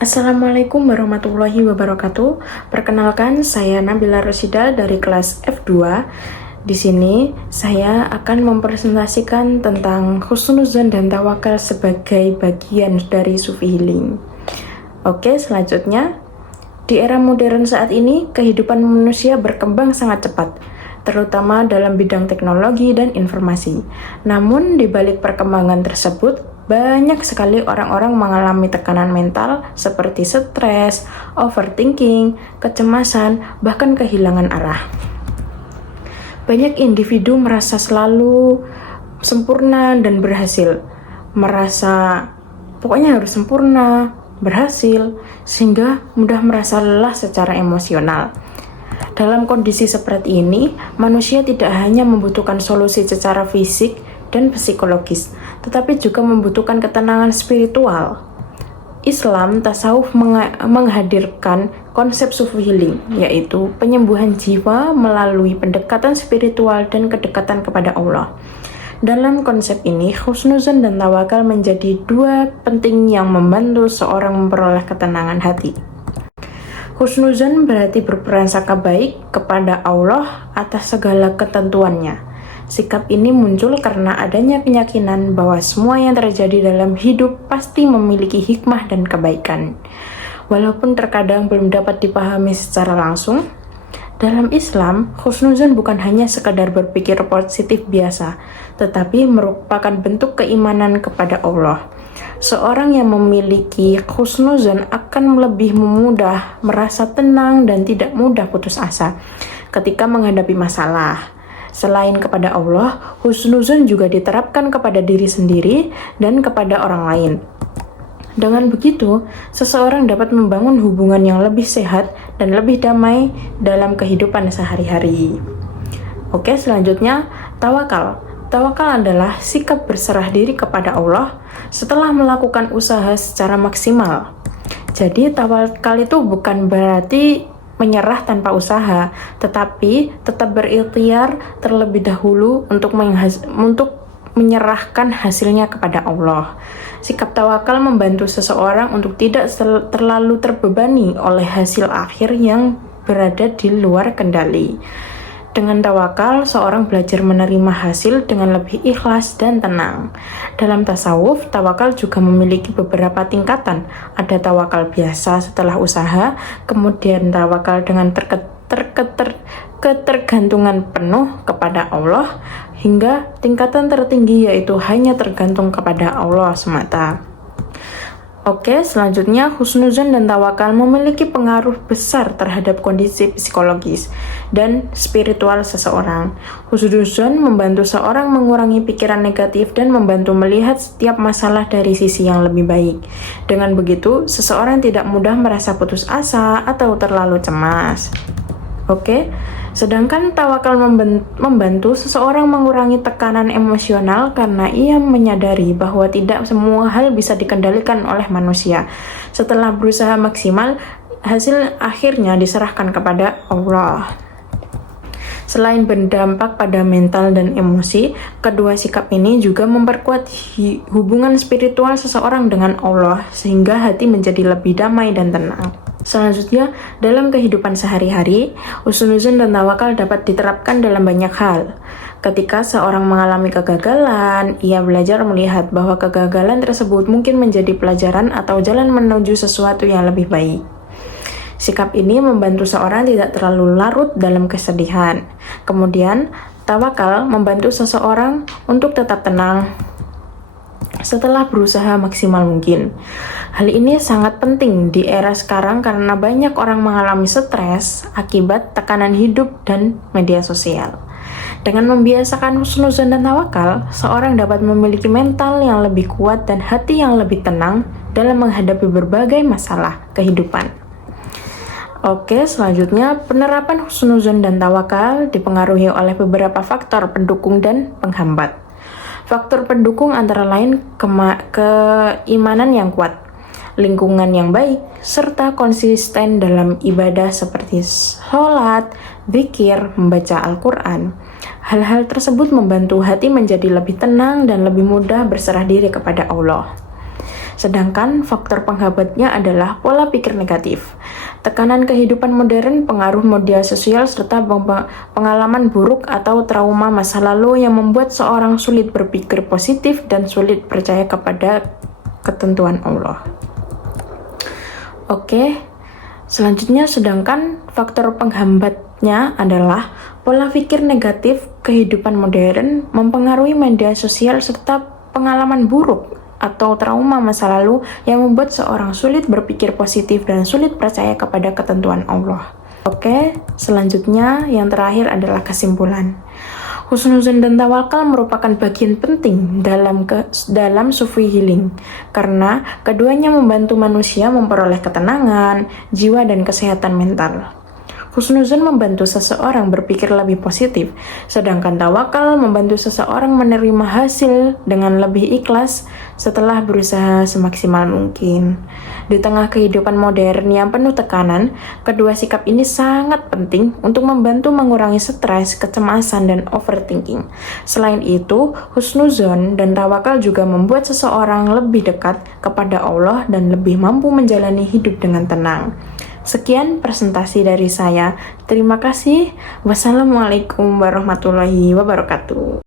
Assalamualaikum warahmatullahi wabarakatuh. Perkenalkan, saya Nabila Rosida dari kelas F2. Di sini saya akan mempresentasikan tentang husnuzon dan tawakal sebagai bagian dari Sufi Healing. Oke, selanjutnya, di era modern saat ini, kehidupan manusia berkembang sangat cepat, terutama dalam bidang teknologi dan informasi. Namun, di balik perkembangan tersebut, banyak sekali orang-orang mengalami tekanan mental seperti stres, overthinking, kecemasan, bahkan kehilangan arah. Banyak individu merasa selalu sempurna dan berhasil, merasa pokoknya harus sempurna, berhasil, sehingga mudah merasa lelah secara emosional. Dalam kondisi seperti ini, manusia tidak hanya membutuhkan solusi secara fisik dan psikologis, tetapi juga membutuhkan ketenangan spiritual. Islam tasawuf menghadirkan konsep Sufi Healing, yaitu penyembuhan jiwa melalui pendekatan spiritual dan kedekatan kepada Allah. Dalam konsep ini, husnuzon dan tawakal menjadi dua penting yang membantu seorang memperoleh ketenangan hati. Husnuzon berarti berprasangka baik kepada Allah atas segala ketentuannya. Sikap ini muncul karena adanya keyakinan bahwa semua yang terjadi dalam hidup pasti memiliki hikmah dan kebaikan. Walaupun terkadang belum dapat dipahami secara langsung, dalam Islam, husnuzon bukan hanya sekadar berpikir positif biasa, tetapi merupakan bentuk keimanan kepada Allah. Seorang yang memiliki husnuzon akan lebih mudah merasa tenang dan tidak mudah putus asa ketika menghadapi masalah. Selain kepada Allah, husnuzon juga diterapkan kepada diri sendiri dan kepada orang lain. Dengan begitu, seseorang dapat membangun hubungan yang lebih sehat dan lebih damai dalam kehidupan sehari-hari. Oke, selanjutnya, tawakal. Tawakal adalah sikap berserah diri kepada Allah setelah melakukan usaha secara maksimal. Jadi, tawakal itu bukan berarti menyerah tanpa usaha, tetapi tetap berikhtiar terlebih dahulu untuk menyerahkan hasilnya kepada Allah. Sikap tawakal membantu seseorang untuk tidak terlalu terbebani oleh hasil akhir yang berada di luar kendali. Dengan tawakal, seorang belajar menerima hasil dengan lebih ikhlas dan tenang. Dalam tasawuf, tawakal juga memiliki beberapa tingkatan. Ada tawakal biasa setelah usaha, kemudian tawakal dengan ketergantungan penuh kepada Allah, hingga tingkatan tertinggi yaitu hanya tergantung kepada Allah semata. Oke, selanjutnya husnuzon dan tawakal memiliki pengaruh besar terhadap kondisi psikologis dan spiritual seseorang. Husnuzon membantu seorang mengurangi pikiran negatif dan membantu melihat setiap masalah dari sisi yang lebih baik. Dengan begitu, seseorang tidak mudah merasa putus asa atau terlalu cemas. Oke, sedangkan tawakal membantu seseorang mengurangi tekanan emosional karena ia menyadari bahwa tidak semua hal bisa dikendalikan oleh manusia. Setelah berusaha maksimal, hasil akhirnya diserahkan kepada Allah. Selain berdampak pada mental dan emosi, kedua sikap ini juga memperkuat hubungan spiritual seseorang dengan Allah sehingga hati menjadi lebih damai dan tenang. Selanjutnya, dalam kehidupan sehari-hari, husnuzon dan tawakal dapat diterapkan dalam banyak hal. Ketika seorang mengalami kegagalan, ia belajar melihat bahwa kegagalan tersebut mungkin menjadi pelajaran atau jalan menuju sesuatu yang lebih baik. Sikap ini membantu seorang tidak terlalu larut dalam kesedihan. Kemudian, tawakal membantu seseorang untuk tetap tenang setelah berusaha maksimal mungkin. Hal ini sangat penting di era sekarang karena banyak orang mengalami stres akibat tekanan hidup dan media sosial. Dengan membiasakan husnuzon dan tawakal, seorang dapat memiliki mental yang lebih kuat dan hati yang lebih tenang dalam menghadapi berbagai masalah kehidupan. Oke, selanjutnya penerapan husnuzon dan tawakal dipengaruhi oleh beberapa faktor pendukung dan penghambat. Faktor pendukung antara lain keimanan yang kuat, lingkungan yang baik, serta konsisten dalam ibadah seperti sholat, zikir, membaca Al-Quran. Hal-hal tersebut membantu hati menjadi lebih tenang dan lebih mudah berserah diri kepada Allah. Sedangkan faktor penghambatnya adalah pola pikir negatif. Tekanan kehidupan modern, pengaruh media sosial, serta pengalaman buruk atau trauma masa lalu yang membuat seorang sulit berpikir positif dan sulit percaya kepada ketentuan Allah. Oke, selanjutnya sedangkan faktor penghambatnya adalah pola pikir negatif, kehidupan modern, mempengaruhi media sosial, serta pengalaman buruk atau trauma masa lalu yang membuat seorang sulit berpikir positif dan sulit percaya kepada ketentuan Allah. Oke, selanjutnya yang terakhir adalah kesimpulan. Husnuzon dan tawakal merupakan bagian penting dalam sufi healing karena keduanya membantu manusia memperoleh ketenangan, jiwa dan kesehatan mental. Husnuzon membantu seseorang berpikir lebih positif, sedangkan tawakal membantu seseorang menerima hasil dengan lebih ikhlas setelah berusaha semaksimal mungkin. Di tengah kehidupan modern yang penuh tekanan, kedua sikap ini sangat penting untuk membantu mengurangi stres, kecemasan, dan overthinking. Selain itu, husnuzon dan tawakal juga membuat seseorang lebih dekat kepada Allah dan lebih mampu menjalani hidup dengan tenang. Sekian presentasi dari saya. Terima kasih. Wassalamualaikum warahmatullahi wabarakatuh.